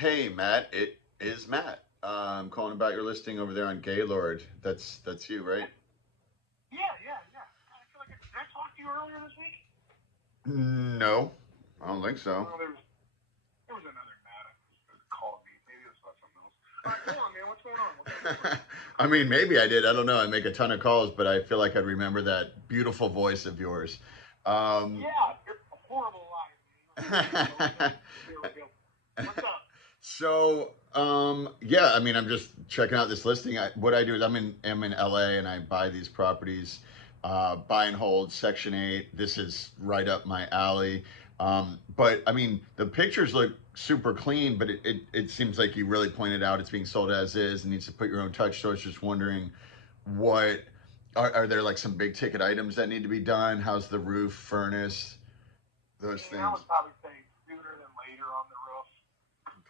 Hey Matt, it is Matt. I'm calling about your listing over there on Gaylord. That's you, right? Yeah. I feel like did I talk to you earlier this week? No, I don't think so. Oh, there was another Matt that called me. Maybe it was about something else. All right, come on, man. What's going on? What can I do for you? I mean, maybe I did. I don't know. I make a ton of calls, but I feel like I'd remember that beautiful voice of yours. Um, Yeah, you're a horrible liar, man. You don't answer your phone. You don't care about. What's up? yeah. I mean, I'm just checking out this listing. What I do is I'm in LA and I buy these properties, buy and hold Section 8. This is right up my alley. But I mean, the pictures look super clean, but it seems like you really pointed out it's being sold as is and needs to put your own touch. So I was just wondering what are there like some big ticket items that need to be done? How's the roof, furnace, I those mean, I things? would probably say sooner than later on the roof.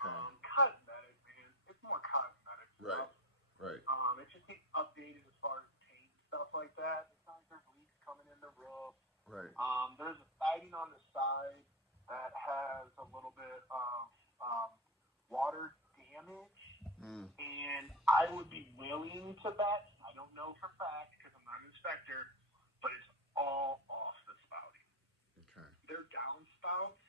Okay. Cosmetic, man. It's more cosmetic Right. stuff. Right. It just needs updated as far as paint stuff like that. It's not like there's leaks coming in the roof. Right. There's a siding on the side that has a little bit of water damage, Mm, and I would be willing to bet. I don't know for fact because I'm not an inspector, but it's all off the spouting. okay. They're downspouts.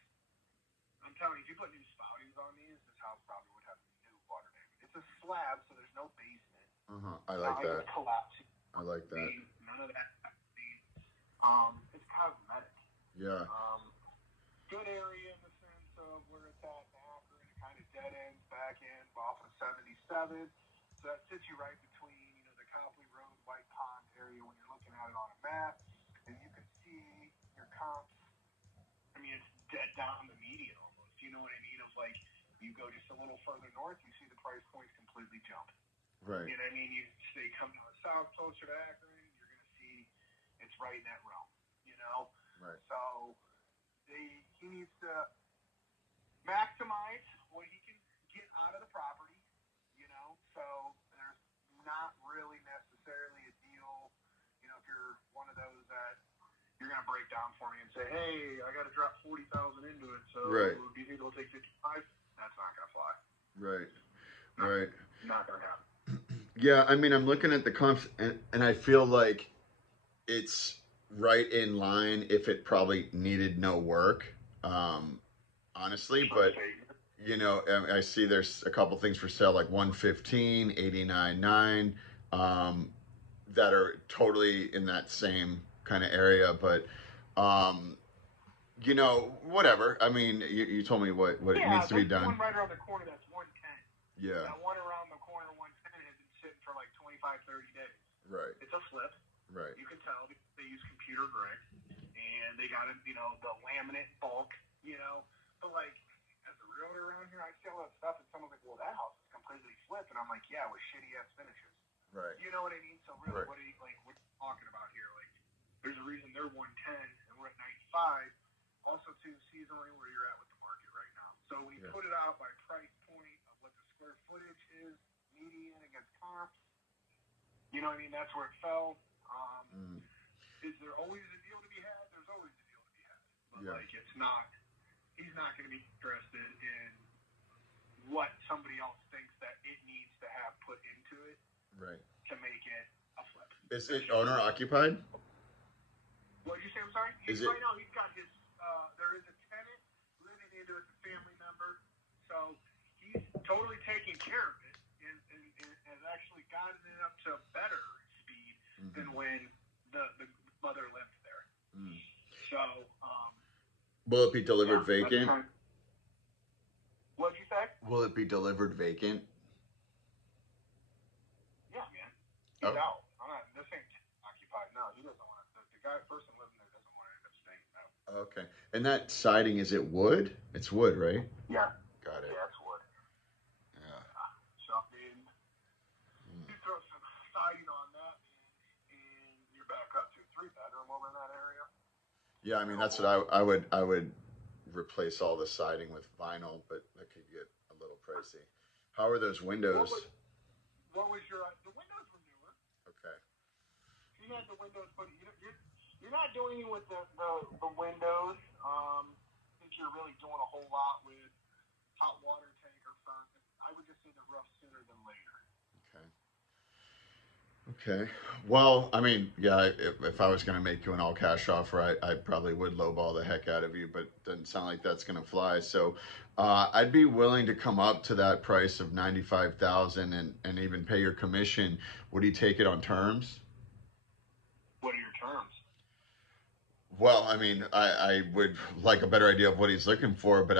I'm telling you, if you put new spoutings on these, this house probably would have new water damage. It's a slab, so there's no basement. Uh-huh. I It's not like like that. it's collapsing. I like that. None of that. It's cosmetic. Yeah. Good area in the sense of where it's at in Akron. It kind of dead ends back in off of 77. So that sits you right between, the Copley Road, White Pond area when you're looking at it on a map. And you can see your comps. I mean, it's dead down the median almost. You know what I mean? Of like, you go just a little further north, you see the price points completely jump. Right. You know what I mean? You say come down south closer to Akron, you're going to see it's right in that realm. You know? Right. So he needs to maximize what he can get out of the property, So there's not really necessarily a deal, if you're one of those that you're gonna break down for me and say, hey, I got to drop 40,000 into it, so Right. do you think it'll take 55? That's not gonna fly. Right. Not, Right. not gonna happen. Yeah, I mean, I'm looking at the comps and I feel like it's right in line if it probably needed no work, um, honestly. But, I see there's a couple things for sale like 115, 89.9, that are totally in that same kind of area. But, whatever. I mean, you told me what it Yeah, needs to be there's done. one right around the corner that's 110. Yeah. That one around the corner 110 has been sitting for like 25, 30 days. Right. It's a flip. Right. You can tell because they use computer gray and they got it, the laminate bulk, But like, as a realtor around here, I see all that stuff and someone's like, well, that house is completely flipped. And I'm like, yeah, with shitty ass finishes. Right. You know what I mean? So really, Right. what are you, like, what are you talking about here? Like, there's a reason they're 110 and we're at 95. Also, too, seasonally where you're at with the market right now. So when you put it out by price point of what the square footage is, median against comps, you know what I mean? That's where it fell. Is there always a deal to be had? There's always a deal to be had. But, like, it's not, he's not going to be interested in what somebody else thinks that it needs to have put into it Right. to make it a flip. Is it owner occupied? What did you say? I'm sorry? Right now, he's got his, there is a tenant living into it, a family member. So he's totally taking care of it and has actually gotten it up to better speed than when the mother lived there. So, will it be delivered vacant? What'd you say? Will it be delivered vacant? Yeah, man. He's out. This ain't occupied. No, he doesn't want it. The person living there doesn't want to end up staying. No. Okay. And that siding, is it wood? It's wood, right? Yeah. Got it. Yeah, it's wood. Yeah. So, I mean, you throw some siding on that, and you're back up to a three-bedroom over in that area. Yeah, I mean that's what I would replace all the siding with vinyl, but that could get a little pricey. How are those windows? What was your? The windows were newer. Okay. You had the windows, but you're not doing it with the windows. Since you're really doing a whole lot with hot water tank or Okay. Well, I mean, yeah, if I was going to make you an all cash offer, I probably would lowball the heck out of you, but it doesn't sound like that's going to fly. So, I'd be willing to come up to that price of 95,000 and even pay your commission. Would he take it on terms? What are your terms? Well, I mean, I would like a better idea of what he's looking for, but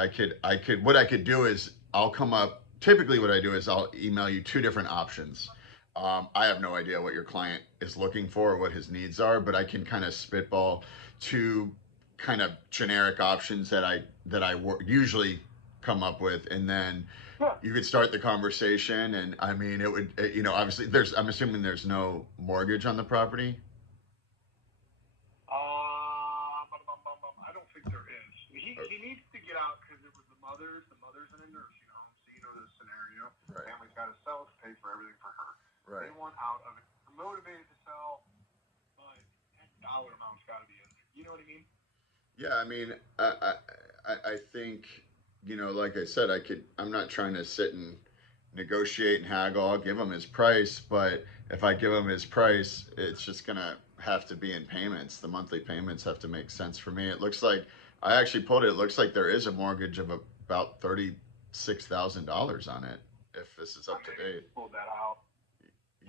what I could do is I'll come up. Typically, what I do is I'll email you two different options. I have no idea what your client is looking for or what his needs are, but I can kind of spitball two kind of generic options usually come up with, and then Yeah. you could start the conversation. And I mean, obviously, I'm assuming there's no mortgage on the property. I don't think there is. He needs to get out because it was the mother's. The mother's in a nursing home, so you know the scenario. Right. The family's got to sell to pay for everything for her. Right. They want out of it. They're motivated to sell, but that dollar amount's got to be in there. You know what I mean? Yeah, I mean, I think, like I said, I'm not trying to sit and negotiate and haggle. I'll give him his price, but if I give him his price, it's just gonna have to be in payments. The monthly payments have to make sense for me. It looks like I actually pulled it. It looks like there is a mortgage of about $36,000 on it. If this is up to date. Pulled that out.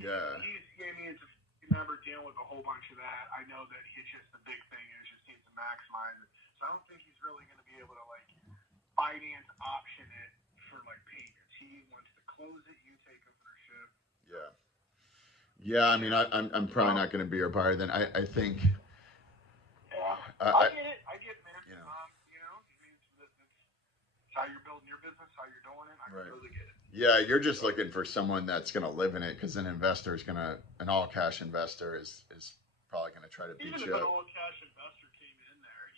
Yeah. He's a member dealing with a whole bunch of that. I know that he's just the big thing is just needs to maximize it. So I don't think he's really going to be able to like finance option it for like payments. He wants to close it. You take ownership. Yeah. Yeah. I mean, I'm probably not going to be your buyer then. I think. Yeah. I I get it, man. you know. I mean, it's how you're building your business, how you're doing it. I Right. totally get it. Yeah, you're just looking for someone that's going to live in it because an all cash investor is probably going to try to beat Even if you an up. all cash investor came in there, it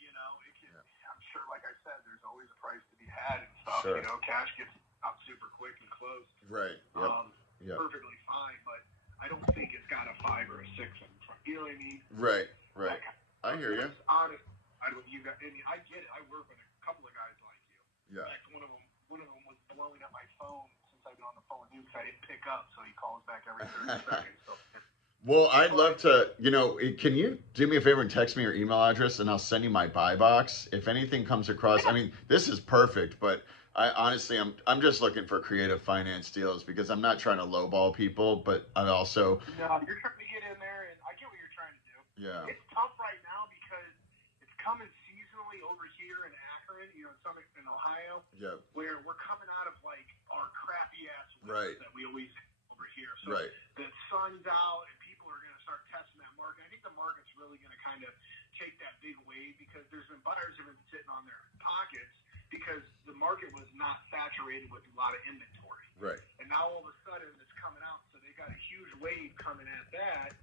can. Yeah. I'm sure, like I said, there's always a price to be had and stuff. Sure. Cash gets out super quick and close. Right. Yep. Yep. Perfectly fine, but I don't think it's got a 5 or a 6 in front. You know what I mean? Right. Right. I hear you. Honest, I get it. I work with a couple of guys like you. Yeah. In fact, one of them was blowing up my phone since I've been on the phone with you because I didn't pick up, so he calls back every 30 seconds. So. Well, I'd love to, can you do me a favor and text me your email address and I'll send you my buy box. If anything comes across, I mean, this is perfect, but I honestly, I'm just looking for creative finance deals because I'm not trying to lowball people, but I also. No, you're trying to get in there, and I get what you're trying to do. Yeah. It's tough right now because it's coming seasonally over here in Akron, in Ohio. Yeah. Where we're coming out of like our crappy ass right. that we always over here. So right. the sun's out and people are going to start testing that market. I think the market's really going to kind of take that big wave because there's been buyers who have been sitting on their pockets because the market was not saturated with a lot of inventory. Right. And now all of a sudden it's coming out, so they got a huge wave coming at that.